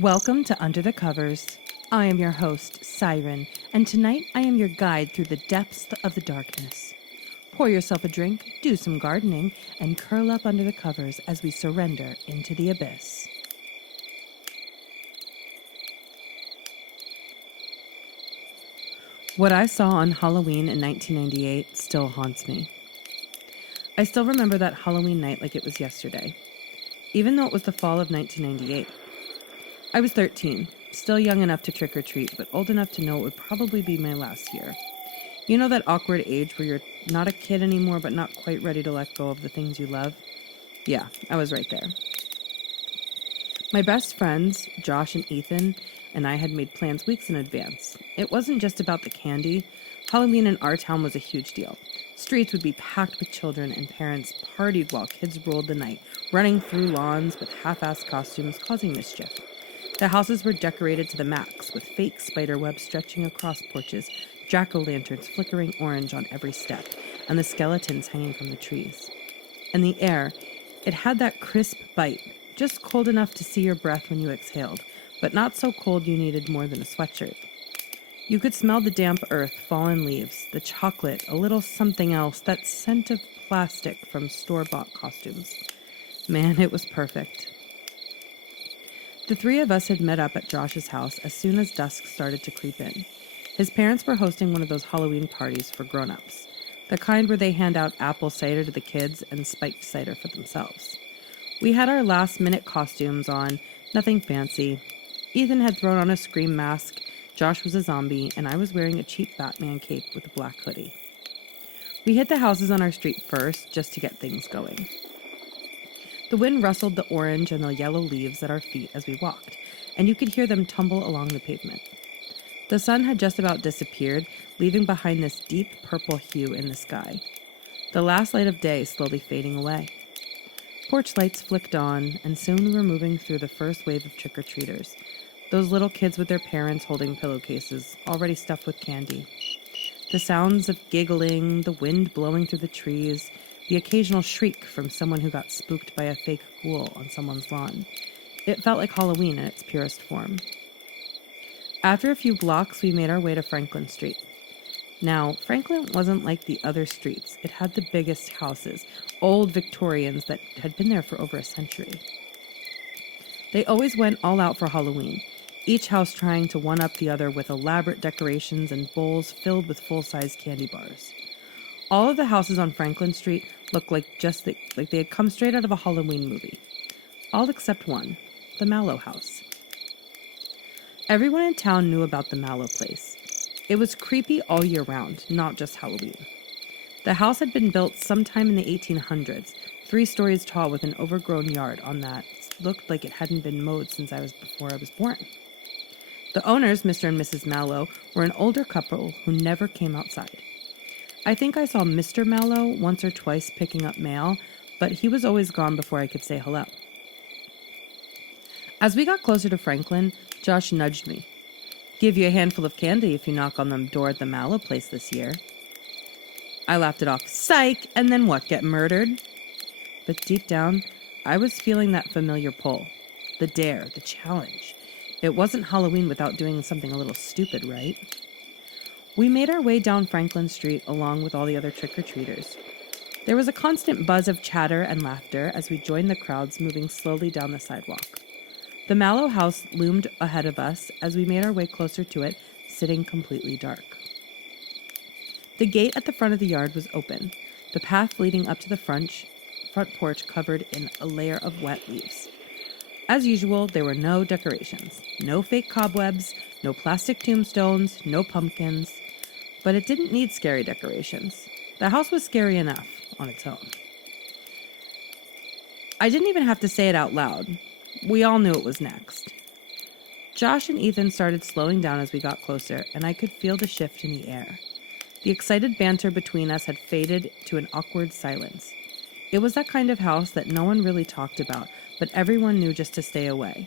Welcome to Under the Covers. I am your host, Siren, and tonight I am your guide through the depths of the darkness. Pour yourself a drink, do some gardening, and curl up under the covers as we surrender into the abyss. What I saw on Halloween in 1998 still haunts me. I still remember that Halloween night like it was yesterday, even though it was the fall of 1998. I was 13, still young enough to trick or treat, but old enough to know it would probably be my last year. You know that awkward age where you're not a kid anymore, but not quite ready to let go of the things you love? Yeah, I was right there. My best friends, Josh and Ethan, and I had made plans weeks in advance. It wasn't just about the candy. Halloween in our town was a huge deal. Streets would be packed with children, and parents partied while kids rolled the night, running through lawns with half-assed costumes, causing mischief. The houses were decorated to the max, with fake spider webs stretching across porches, jack-o'-lanterns flickering orange on every step, and the skeletons hanging from the trees. And the air, it had that crisp bite, just cold enough to see your breath when you exhaled, but not so cold you needed more than a sweatshirt. You could smell the damp earth, fallen leaves, the chocolate, a little something else, that scent of plastic from store-bought costumes. Man, it was perfect. The three of us had met up at Josh's house as soon as dusk started to creep in. His parents were hosting one of those Halloween parties for grown-ups, the kind where they hand out apple cider to the kids and spiked cider for themselves. We had our last-minute costumes on, nothing fancy. Ethan had thrown on a scream mask, Josh was a zombie, and I was wearing a cheap Batman cape with a black hoodie. We hit the houses on our street first, just to get things going. The wind rustled the orange and the yellow leaves at our feet as we walked, and you could hear them tumble along the pavement. The sun had just about disappeared, leaving behind this deep purple hue in the sky. The last light of day slowly fading away. Porch lights flicked on, and soon we were moving through the first wave of trick-or-treaters. Those little kids with their parents holding pillowcases, already stuffed with candy. The sounds of giggling, the wind blowing through the trees, the occasional shriek from someone who got spooked by a fake ghoul on someone's lawn. It felt like Halloween in its purest form. After a few blocks, we made our way to Franklin Street. Now, Franklin wasn't like the other streets. It had the biggest houses, old Victorians that had been there for over a century. They always went all out for Halloween, each house trying to one-up the other with elaborate decorations and bowls filled with full-size candy bars. All of the houses on Franklin Street looked like they had come straight out of a Halloween movie. All except one, the Mallow house. Everyone in town knew about the Mallow place. It was creepy all year round, not just Halloween. The house had been built sometime in the 1800s, 3 stories tall with an overgrown yard on that looked like it hadn't been mowed since before I was born. The owners, Mr. and Mrs. Mallow, were an older couple who never came outside. I think I saw Mr. Mallow once or twice picking up mail, but he was always gone before I could say hello. As we got closer to Franklin, Josh nudged me. "Give you a handful of candy if you knock on the door at the Mallow place this year." I laughed it off. Psych! And then what, get murdered? But deep down, I was feeling that familiar pull. The dare, the challenge. It wasn't Halloween without doing something a little stupid, right? We made our way down Franklin Street along with all the other trick-or-treaters. There was a constant buzz of chatter and laughter as we joined the crowds moving slowly down the sidewalk. The Mallow house loomed ahead of us as we made our way closer to it, sitting completely dark. The gate at the front of the yard was open, the path leading up to the front porch covered in a layer of wet leaves. As usual, there were no decorations, no fake cobwebs, no plastic tombstones, no pumpkins. But it didn't need scary decorations. The house was scary enough on its own. I didn't even have to say it out loud. We all knew it was next. Josh and Ethan started slowing down as we got closer, and I could feel the shift in the air. The excited banter between us had faded to an awkward silence. It was that kind of house that no one really talked about, but everyone knew just to stay away.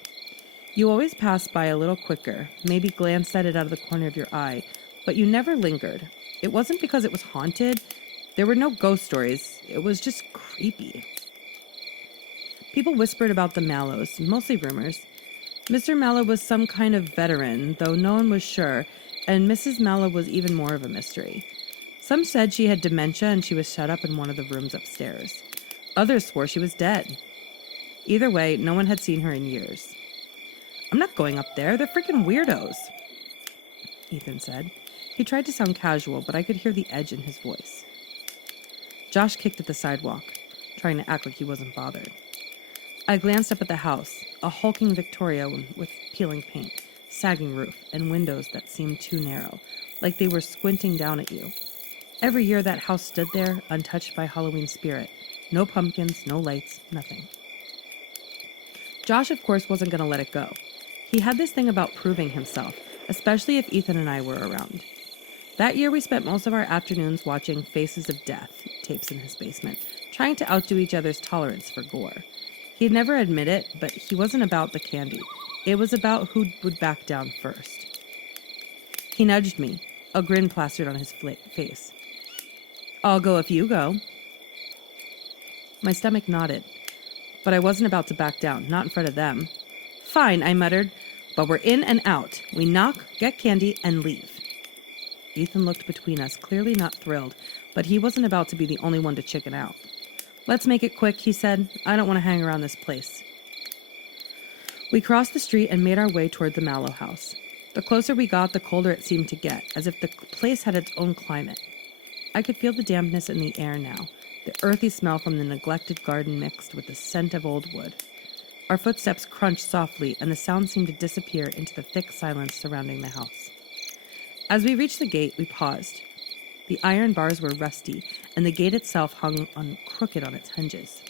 You always passed by a little quicker, maybe glanced at it out of the corner of your eye, but you never lingered. It wasn't because it was haunted. There were no ghost stories. It was just creepy. People whispered about the Mallows, mostly rumors. Mr. Mallow was some kind of veteran, though no one was sure, and Mrs. Mallow was even more of a mystery. Some said she had dementia and she was shut up in one of the rooms upstairs. Others swore she was dead. Either way, no one had seen her in years. "I'm not going up there. They're freaking weirdos," Ethan said. He tried to sound casual, but I could hear the edge in his voice. Josh kicked at the sidewalk, trying to act like he wasn't bothered. I glanced up at the house, a hulking Victoria with peeling paint, sagging roof, and windows that seemed too narrow, like they were squinting down at you. Every year that house stood there, untouched by Halloween spirit. No pumpkins, no lights, nothing. Josh, of course, wasn't going to let it go. He had this thing about proving himself, especially if Ethan and I were around. That year, we spent most of our afternoons watching Faces of Death tapes in his basement, trying to outdo each other's tolerance for gore. He'd never admit it, but he wasn't about the candy. It was about who would back down first. He nudged me, a grin plastered on his face. "I'll go if you go." My stomach nodded, but I wasn't about to back down, not in front of them. "Fine," I muttered, "but we're in and out. We knock, get candy, and leave." Ethan looked between us, clearly not thrilled, but he wasn't about to be the only one to chicken out. "Let's make it quick," he said. "I don't want to hang around this place." We crossed the street and made our way toward the Mallow house. The closer we got, the colder it seemed to get, as if the place had its own climate. I could feel the dampness in the air now, the earthy smell from the neglected garden mixed with the scent of old wood. Our footsteps crunched softly, and the sound seemed to disappear into the thick silence surrounding the house. As we reached the gate, we paused. The iron bars were rusty, and the gate itself hung crooked on its hinges,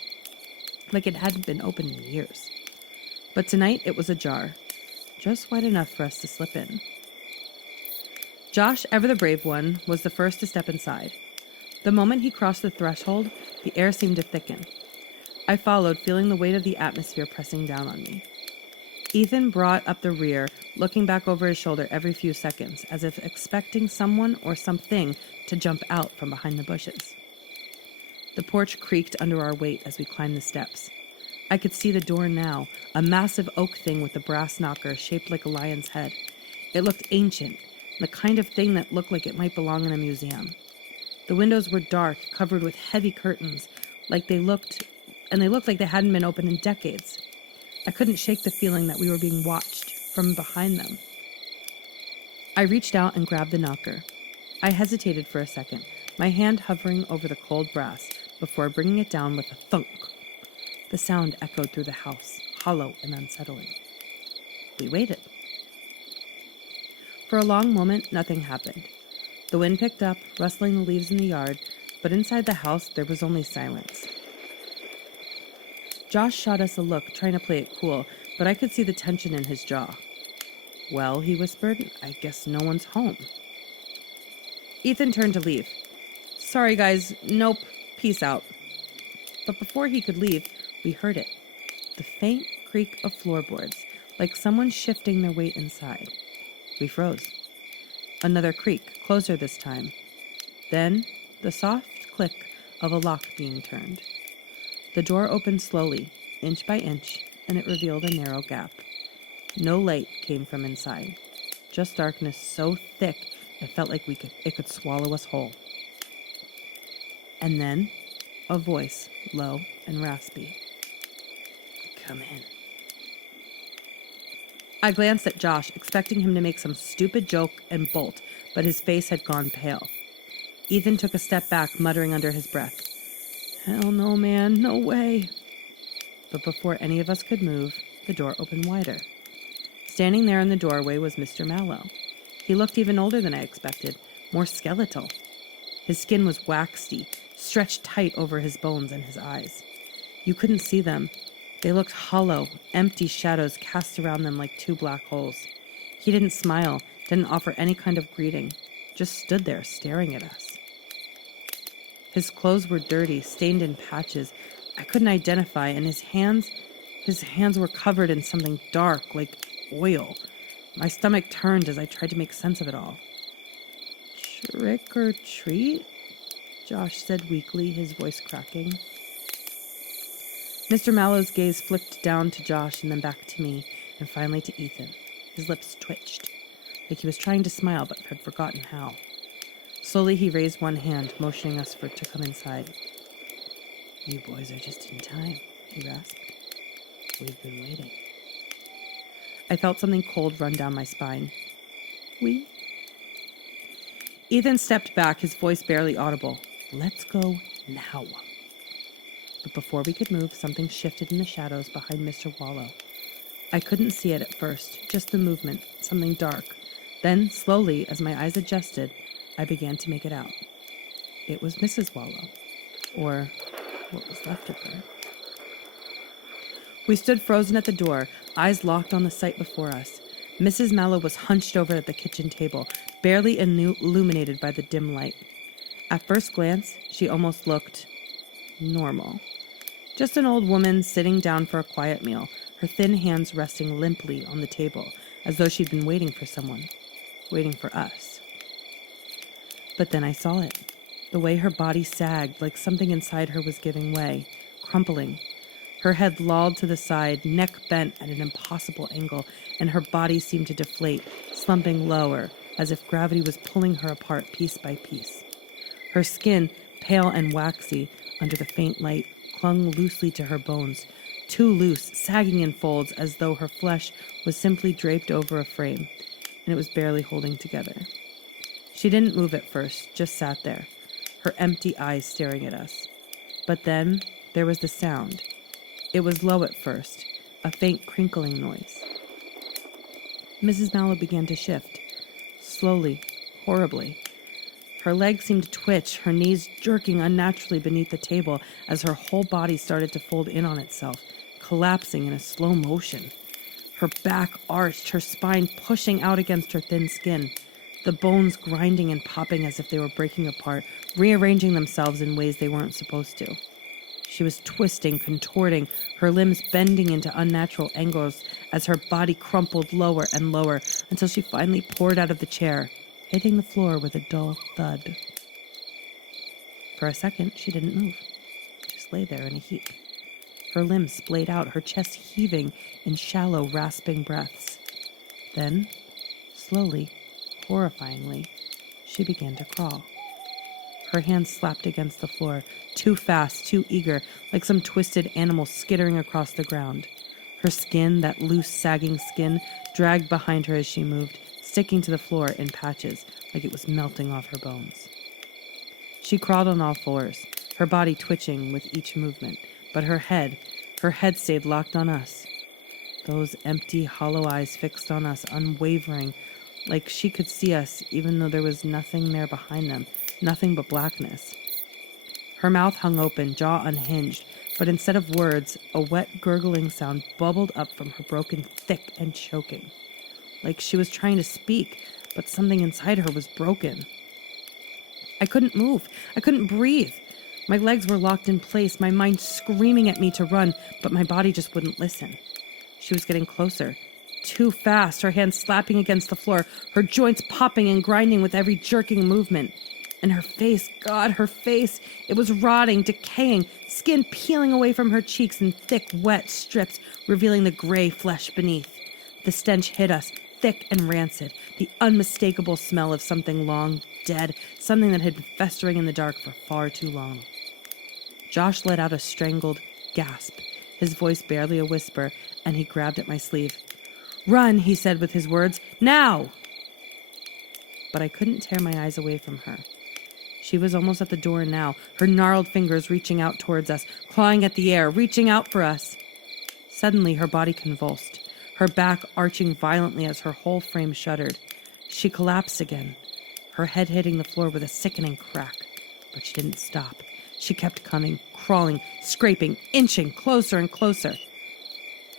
like it hadn't been opened in years. But tonight it was ajar, just wide enough for us to slip in. Josh, ever the brave one, was the first to step inside. The moment he crossed the threshold, the air seemed to thicken. I followed, feeling the weight of the atmosphere pressing down on me. Ethan brought up the rear, looking back over his shoulder every few seconds, as if expecting someone or something to jump out from behind the bushes. The porch creaked under our weight as we climbed the steps. I could see the door now, a massive oak thing with a brass knocker shaped like a lion's head. It looked ancient, the kind of thing that looked like it might belong in a museum. The windows were dark, covered with heavy curtains, like they looked like they hadn't been opened in decades. I couldn't shake the feeling that we were being watched from behind them. I reached out and grabbed the knocker. I hesitated for a second, my hand hovering over the cold brass, before bringing it down with a thunk. The sound echoed through the house, hollow and unsettling. We waited. For a long moment, nothing happened. The wind picked up, rustling the leaves in the yard, but inside the house there was only silence. Josh shot us a look, trying to play it cool, but I could see the tension in his jaw. "Well," he whispered, "I guess no one's home." Ethan turned to leave. "Sorry, guys. Nope. Peace out." But before he could leave, we heard it. The faint creak of floorboards, like someone shifting their weight inside. We froze. Another creak, closer this time. Then, the soft click of a lock being turned. The door opened slowly, inch by inch, and it revealed a narrow gap. No light came from inside, just darkness so thick it felt like it could swallow us whole. And then, a voice, low and raspy. "Come in." I glanced at Josh, expecting him to make some stupid joke and bolt, but his face had gone pale. Ethan took a step back, muttering under his breath, "Hell no, man, no way." But before any of us could move, the door opened wider. Standing there in the doorway was Mr. Mallow. He looked even older than I expected, more skeletal. His skin was waxy, stretched tight over his bones and his eyes. You couldn't see them. They looked hollow, empty shadows cast around them like two black holes. He didn't smile, didn't offer any kind of greeting, just stood there staring at us. His clothes were dirty, stained in patches I couldn't identify, and his hands were covered in something dark, like oil. My stomach turned as I tried to make sense of it all. "Trick or treat?" Josh said weakly, his voice cracking. Mr. Mallow's gaze flicked down to Josh and then back to me, and finally to Ethan. His lips twitched, like he was trying to smile but had forgotten how. Slowly he raised one hand, motioning us to come inside. "You boys are just in time," he rasped. "We've been waiting." I felt something cold run down my spine. "We?" Ethan stepped back, his voice barely audible. "Let's go now." But before we could move, something shifted in the shadows behind Mr. Wallow. I couldn't see it at first, just the movement, something dark. Then, slowly, as my eyes adjusted, I began to make it out. It was Mrs. Wallow, or what was left of her. We stood frozen at the door, eyes locked on the sight before us. Mrs. Mallow was hunched over at the kitchen table, barely illuminated by the dim light. At first glance, she almost looked normal. Just an old woman sitting down for a quiet meal, her thin hands resting limply on the table, as though she'd been waiting for someone, waiting for us. But then I saw it, the way her body sagged like something inside her was giving way, crumpling. Her head lolled to the side, neck bent at an impossible angle, and her body seemed to deflate, slumping lower, as if gravity was pulling her apart piece by piece. Her skin, pale and waxy under the faint light, clung loosely to her bones, too loose, sagging in folds as though her flesh was simply draped over a frame, and it was barely holding together. She didn't move at first, just sat there, her empty eyes staring at us. But then there was the sound. It was low at first, a faint crinkling noise. Mrs. Mallow began to shift, slowly, horribly. Her legs seemed to twitch, her knees jerking unnaturally beneath the table as her whole body started to fold in on itself, collapsing in a slow motion. Her back arched, her spine pushing out against her thin skin, the bones grinding and popping as if they were breaking apart, rearranging themselves in ways they weren't supposed to. She was twisting, contorting, her limbs bending into unnatural angles as her body crumpled lower and lower until she finally poured out of the chair, hitting the floor with a dull thud. For a second, she didn't move, just lay there in a heap. Her limbs splayed out, her chest heaving in shallow, rasping breaths. Then, slowly, horrifyingly, she began to crawl. Her hands slapped against the floor, too fast, too eager, like some twisted animal skittering across the ground. Her skin, that loose, sagging skin, dragged behind her as she moved, sticking to the floor in patches, like it was melting off her bones. She crawled on all fours, her body twitching with each movement, but her head stayed locked on us. Those empty, hollow eyes fixed on us, unwavering, like she could see us even though there was nothing there behind them, nothing but blackness. Her mouth hung open, jaw unhinged, but instead of words, a wet, gurgling sound bubbled up from her broken, thick and choking. Like she was trying to speak, but something inside her was broken. I couldn't move. I couldn't breathe. My legs were locked in place, my mind screaming at me to run, but my body just wouldn't listen. She was getting closer. Too fast, her hands slapping against the floor, her joints popping and grinding with every jerking movement. And her face, God, her face, it was rotting, decaying, skin peeling away from her cheeks in thick, wet strips, revealing the gray flesh beneath. The stench hit us, thick and rancid, the unmistakable smell of something long dead, something that had been festering in the dark for far too long. Josh let out a strangled gasp, his voice barely a whisper, and he grabbed at my sleeve. "Run," he said with his words. "Now!" But I couldn't tear my eyes away from her. She was almost at the door now, her gnarled fingers reaching out towards us, clawing at the air, reaching out for us. Suddenly, her body convulsed, her back arching violently as her whole frame shuddered. She collapsed again, her head hitting the floor with a sickening crack. But she didn't stop. She kept coming, crawling, scraping, inching closer and closer.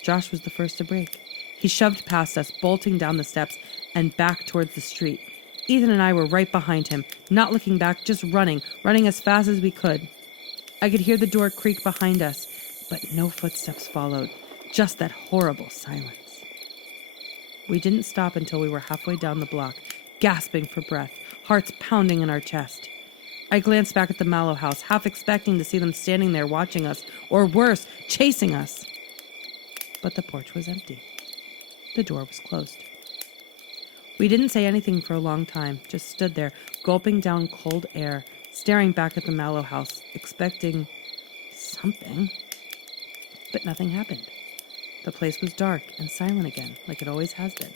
Josh was the first to break. He shoved past us, bolting down the steps and back towards the street. Ethan and I were right behind him, not looking back, just running as fast as we could. I could hear the door creak behind us, but no footsteps followed, just that horrible silence. We didn't stop until we were halfway down the block, gasping for breath, hearts pounding in our chest. I glanced back at the Mallow house, half expecting to see them standing there watching us, or worse, chasing us. But the porch was empty. The door was closed. We didn't say anything for a long time, just stood there, gulping down cold air, staring back at the Mallow house, expecting something. But nothing happened. The place was dark and silent again, like it always has been.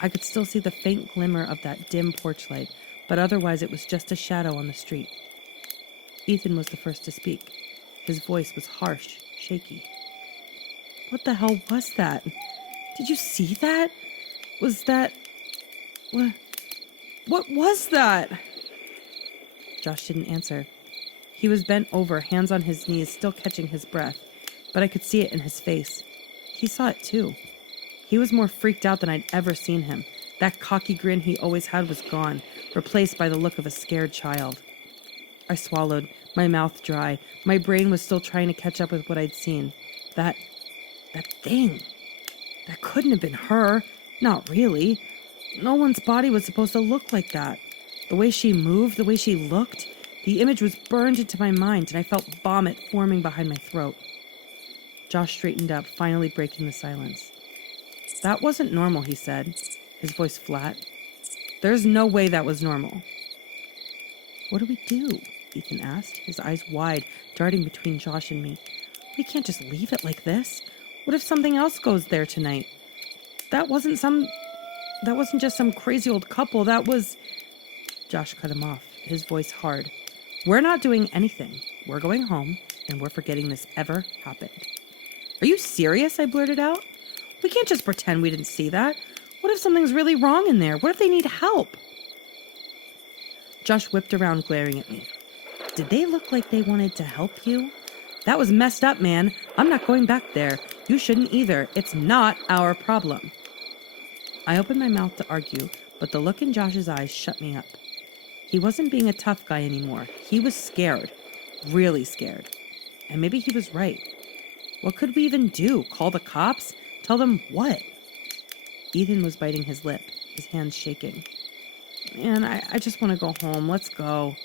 I could still see the faint glimmer of that dim porch light, but otherwise it was just a shadow on the street. Ethan was the first to speak. His voice was harsh, shaky. "What the hell was that? Did you see that? Was that... What was that?" Josh didn't answer. He was bent over, hands on his knees, still catching his breath, but I could see it in his face. He saw it too. He was more freaked out than I'd ever seen him. That cocky grin he always had was gone, replaced by the look of a scared child. I swallowed, my mouth dry. My brain was still trying to catch up with what I'd seen. That thing. That couldn't have been her. Not really. No one's body was supposed to look like that. The way she moved, the way she looked, the image was burned into my mind, and I felt vomit forming behind my throat. Josh straightened up, finally breaking the silence. "That wasn't normal," he said, his voice flat. "There's no way that was normal." "What do we do?" Ethan asked, his eyes wide, darting between Josh and me. "We can't just leave it like this. What if something else goes there tonight? That wasn't just some crazy old couple. That was..." Josh cut him off, his voice hard. "We're not doing anything. We're going home, and we're forgetting this ever happened." "Are you serious?" I blurted out. "We can't just pretend we didn't see that. What if something's really wrong in there? What if they need help?" Josh whipped around, glaring at me. "Did they look like they wanted to help you? That was messed up, man. I'm not going back there. You shouldn't either. It's not our problem." I opened my mouth to argue, but the look in Josh's eyes shut me up. He wasn't being a tough guy anymore. He was scared. Really scared. And maybe he was right. What could we even do? Call the cops? Tell them what? Ethan was biting his lip, his hands shaking. "Man, I just want to go home. Let's go."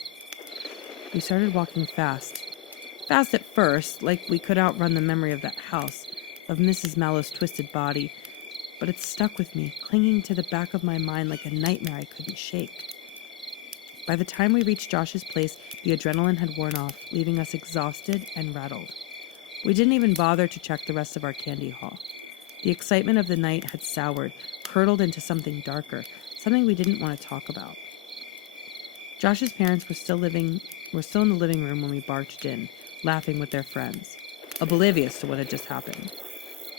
We started walking fast. Fast at first, like we could outrun the memory of that house, of Mrs. Mallow's twisted body, but it stuck with me, clinging to the back of my mind like a nightmare I couldn't shake. By the time we reached Josh's place, the adrenaline had worn off, leaving us exhausted and rattled. We didn't even bother to check the rest of our candy haul. The excitement of the night had soured, curdled into something darker, something we didn't want to talk about. Josh's parents were still in the living room when we barged in, laughing with their friends, oblivious to what had just happened.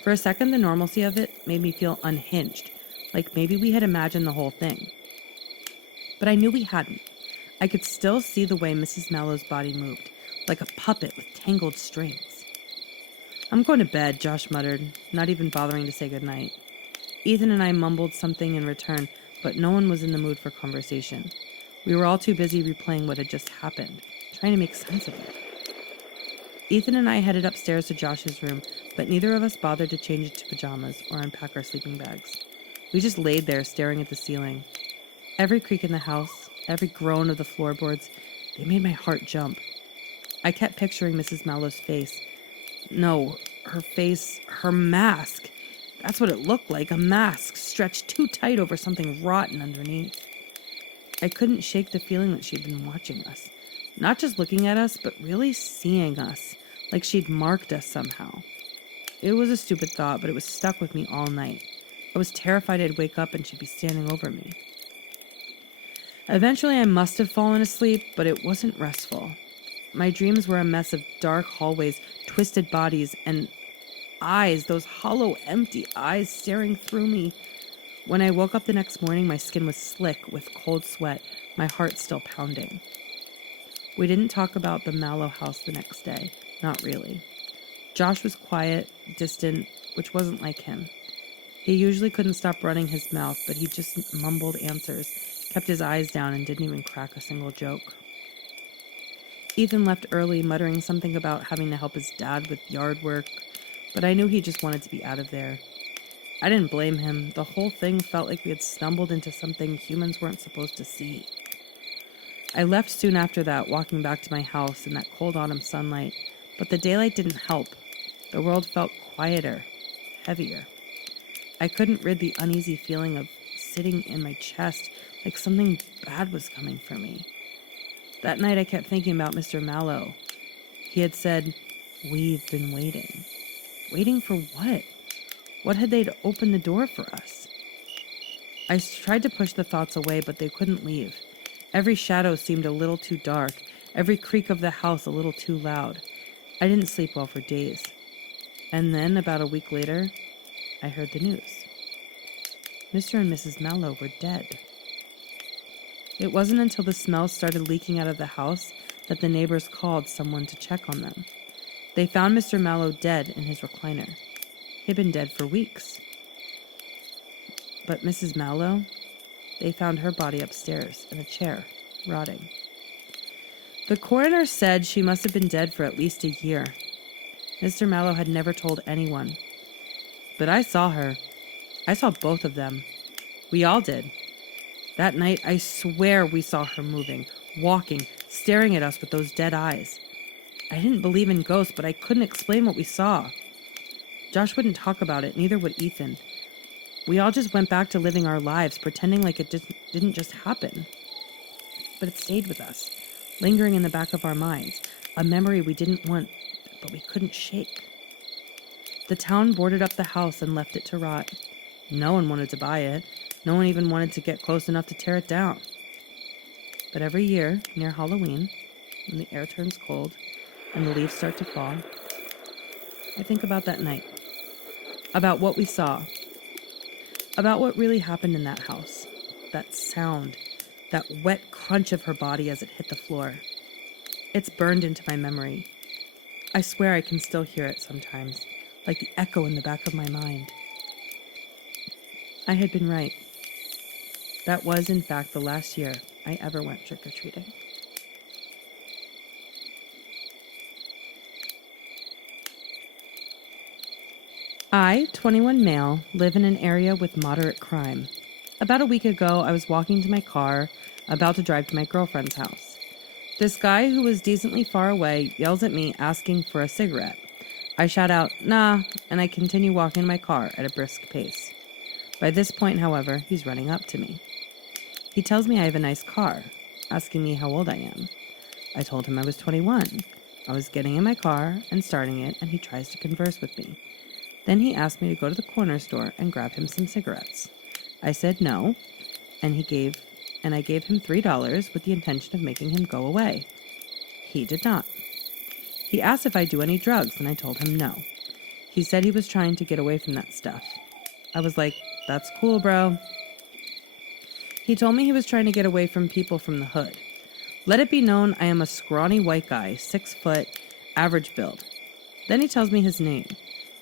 For a second, the normalcy of it made me feel unhinged, like maybe we had imagined the whole thing. But I knew we hadn't. I could still see the way Mrs. Mallow's body moved, like a puppet with tangled strings. "I'm going to bed," Josh muttered, not even bothering to say goodnight. Ethan and I mumbled something in return, but no one was in the mood for conversation. We were all too busy replaying what had just happened, trying to make sense of it. Ethan and I headed upstairs to Josh's room, but neither of us bothered to change into pajamas or unpack our sleeping bags. We just laid there staring at the ceiling. Every creak in the house, every groan of the floorboards, they made my heart jump. I kept picturing Mrs. Mallow's face. No, her face, her mask. That's what it looked like, a mask stretched too tight over something rotten underneath. I couldn't shake the feeling that she'd been watching us. Not just looking at us, but really seeing us, like she'd marked us somehow. It was a stupid thought, but it was stuck with me all night. I was terrified I'd wake up and she'd be standing over me. Eventually, I must have fallen asleep, but it wasn't restful. My dreams were a mess of dark hallways, twisted bodies, and eyes, those hollow, empty eyes staring through me. When I woke up the next morning, my skin was slick with cold sweat, my heart still pounding. We didn't talk about the Mallow house the next day. Not really. Josh was quiet, distant, which wasn't like him. He usually couldn't stop running his mouth, but he just mumbled answers, kept his eyes down, and didn't even crack a single joke. Ethan left early, muttering something about having to help his dad with yard work, but I knew he just wanted to be out of there. I didn't blame him. The whole thing felt like we had stumbled into something humans weren't supposed to see. I left soon after that, walking back to my house in that cold autumn sunlight, but the daylight didn't help. The world felt quieter, heavier. I couldn't rid the uneasy feeling of sitting in my chest like something bad was coming for me. That night I kept thinking about Mr. Mallow. He had said, "We've been waiting." Waiting for what? What had they to open the door for us? I tried to push the thoughts away, but they couldn't leave. Every shadow seemed a little too dark, every creak of the house a little too loud. I didn't sleep well for days. And then, about a week later, I heard the news. Mr. and Mrs. Mallow were dead. It wasn't until the smell started leaking out of the house that the neighbors called someone to check on them. They found Mr. Mallow dead in his recliner. He'd been dead for weeks. But Mrs. Mallow, they found her body upstairs in a chair, rotting. The coroner said she must have been dead for at least a year. Mr. Mallow had never told anyone. But I saw her. I saw both of them. We all did. That night, I swear we saw her moving, walking, staring at us with those dead eyes. I didn't believe in ghosts, but I couldn't explain what we saw. Josh wouldn't talk about it, neither would Ethan. We all just went back to living our lives, pretending like it didn't just happen. But it stayed with us, lingering in the back of our minds, a memory we didn't want, but we couldn't shake. The town boarded up the house and left it to rot. No one wanted to buy it. No one even wanted to get close enough to tear it down. But every year, near Halloween, when the air turns cold and the leaves start to fall, I think about that night, about what we saw, about what really happened in that house, that sound, that wet crunch of her body as it hit the floor. It's burned into my memory. I swear I can still hear it sometimes, like the echo in the back of my mind. I had been right. That was, in fact, the last year I ever went trick-or-treating. I, 21 male, live in an area with moderate crime. About a week ago, I was walking to my car, about to drive to my girlfriend's house. This guy who was decently far away yells at me asking for a cigarette. I shout out, "Nah," and I continue walking my car at a brisk pace. By this point, however, he's running up to me. He tells me I have a nice car, asking me how old I am. I told him I was 21. I was getting in my car and starting it, and he tries to converse with me. Then he asked me to go to the corner store and grab him some cigarettes. I said no, and I gave him $3 with the intention of making him go away. He did not. He asked if I do any drugs, and I told him no. He said he was trying to get away from that stuff. I was like, "That's cool, bro." He told me he was trying to get away from people from the hood. Let it be known I am a scrawny white guy, 6 foot, average build. Then he tells me his name.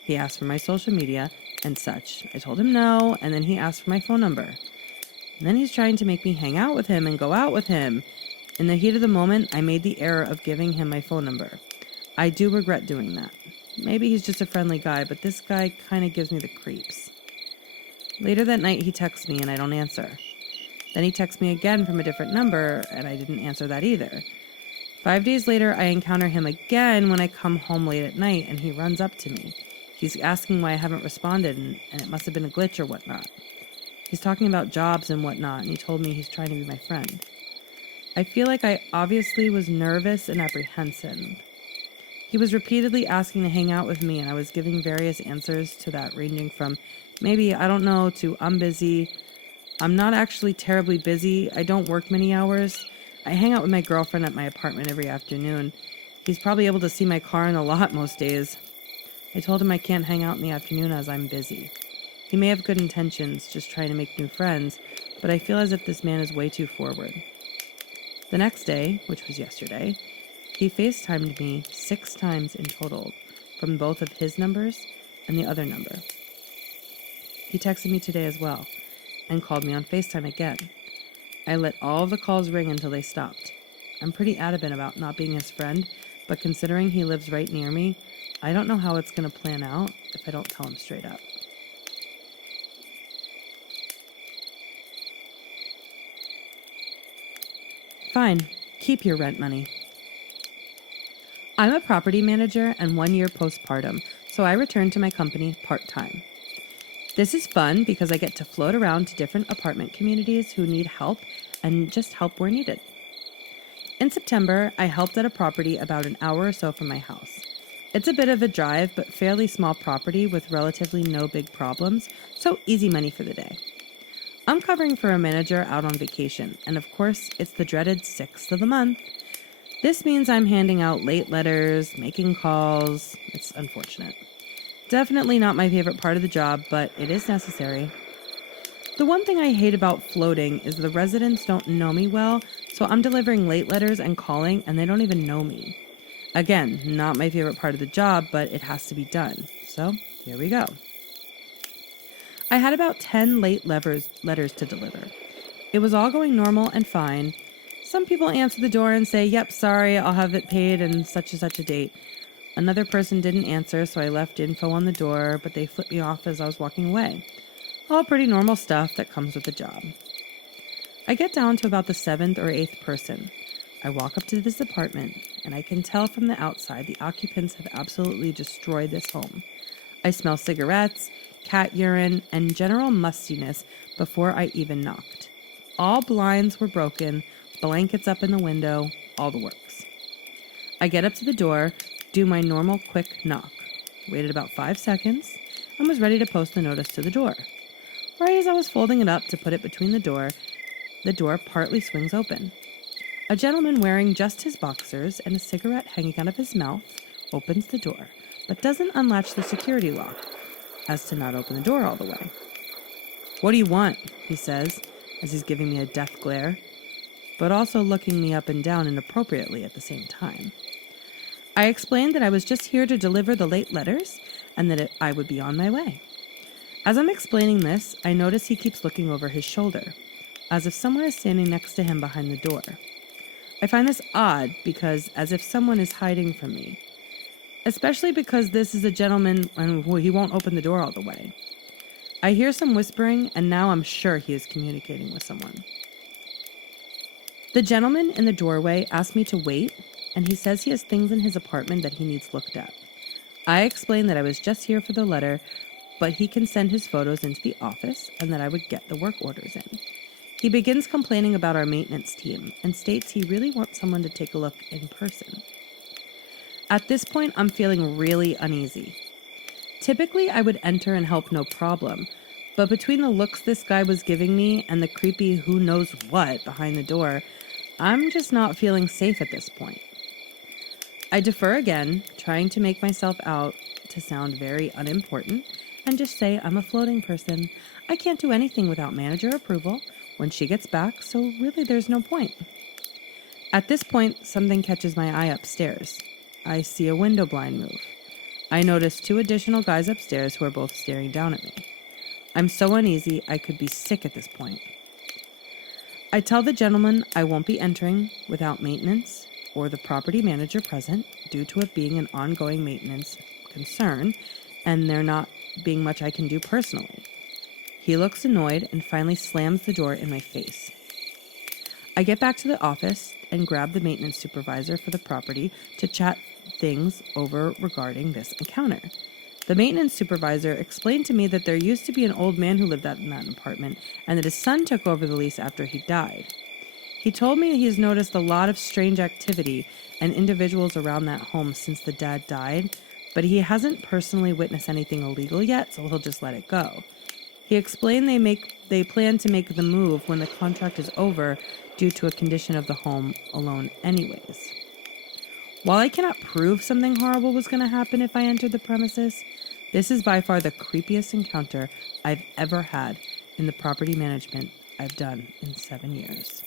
He asked for my social media and such. I told him no, and then he asked for my phone number. And then he's trying to make me hang out with him and go out with him. In the heat of the moment, I made the error of giving him my phone number. I do regret doing that. Maybe he's just a friendly guy, but this guy kind of gives me the creeps. Later that night, he texts me and I don't answer. Then he texts me again from a different number, and I didn't answer that either. 5 days later, I encounter him again when I come home late at night, and he runs up to me. He's asking why I haven't responded, and it must have been a glitch or whatnot. He's talking about jobs and whatnot, and he told me he's trying to be my friend. I feel like I obviously was nervous and apprehensive. He was repeatedly asking to hang out with me, and I was giving various answers to that, ranging from maybe, I don't know, to I'm busy. I'm not actually terribly busy. I don't work many hours. I hang out with my girlfriend at my apartment every afternoon. He's probably able to see my car in the lot most days. I told him I can't hang out in the afternoon as I'm busy. He may have good intentions, just trying to make new friends, but I feel as if this man is way too forward. The next day, which was yesterday, he FaceTimed me 6 times in total, from both of his numbers and the other number. He texted me today as well, and called me on FaceTime again. I let all the calls ring until they stopped. I'm pretty adamant about not being his friend, but considering he lives right near me, I don't know how it's going to plan out if I don't tell him straight up. Fine, keep your rent money. I'm a property manager and 1 year postpartum, so I returned to my company part-time. This is fun because I get to float around to different apartment communities who need help and just help where needed. In September, I helped at a property about an hour or so from my house. It's a bit of a drive, but fairly small property with relatively no big problems, so easy money for the day. I'm covering for a manager out on vacation, and of course, it's the dreaded 6th of the month. This means I'm handing out late letters, making calls. It's unfortunate. Definitely not my favorite part of the job, but it is necessary. The one thing I hate about floating is the residents don't know me well, so I'm delivering late letters and calling, and they don't even know me. Again, not my favorite part of the job, but it has to be done. So, here we go. I had about 10 late letters to deliver. It was all going normal and fine. Some people answer the door and say, "Yep, sorry, I'll have it paid and such a date." Another person didn't answer, so I left info on the door, but they flipped me off as I was walking away. All pretty normal stuff that comes with the job. I get down to about the 7th or 8th person. I walk up to this apartment, and I can tell from the outside the occupants have absolutely destroyed this home. I smell cigarettes, cat urine, and general mustiness before I even knocked. All blinds were broken, blankets up in the window, all the works. I get up to the door, do my normal quick knock, waited about 5 seconds, and was ready to post the notice to the door. Right as I was folding it up to put it between the door partly swings open. A gentleman wearing just his boxers and a cigarette hanging out of his mouth opens the door, but doesn't unlatch the security lock, as to not open the door all the way. "What do you want?" he says, as he's giving me a death glare, but also looking me up and down inappropriately at the same time. I explained that I was just here to deliver the late letters and that I would be on my way. As I'm explaining this, I notice he keeps looking over his shoulder, as if someone is standing next to him behind the door. I find this odd because as if someone is hiding from me, especially because this is a gentleman and he won't open the door all the way. I hear some whispering, and now I'm sure he is communicating with someone. The gentleman in the doorway asked me to wait, and he says he has things in his apartment that he needs looked at. I explain that I was just here for the letter, but he can send his photos into the office and that I would get the work orders in. He begins complaining about our maintenance team and states he really wants someone to take a look in person. At this point, I'm feeling really uneasy. Typically, I would enter and help no problem, but between the looks this guy was giving me and the creepy who knows what behind the door, I'm just not feeling safe at this point. I defer again, trying to make myself out to sound very unimportant, and just say I'm a floating person. I can't do anything without manager approval when she gets back, so really there's no point. At this point, something catches my eye upstairs. I see a window blind move. I notice 2 additional guys upstairs who are both staring down at me. I'm so uneasy I could be sick at this point. I tell the gentleman I won't be entering without maintenance or the property manager present due to it being an ongoing maintenance concern and there not being much I can do personally. He looks annoyed and finally slams the door in my face. I get back to the office and grab the maintenance supervisor for the property to chat things over regarding this encounter. The maintenance supervisor explained to me that there used to be an old man who lived in that apartment and that his son took over the lease after he died. He told me he has noticed a lot of strange activity and individuals around that home since the dad died, but he hasn't personally witnessed anything illegal yet, so he'll just let it go. He explained they plan to make the move when the contract is over due to a condition of the home alone anyways. While I cannot prove something horrible was going to happen if I entered the premises, this is by far the creepiest encounter I've ever had in the property management I've done in 7 years.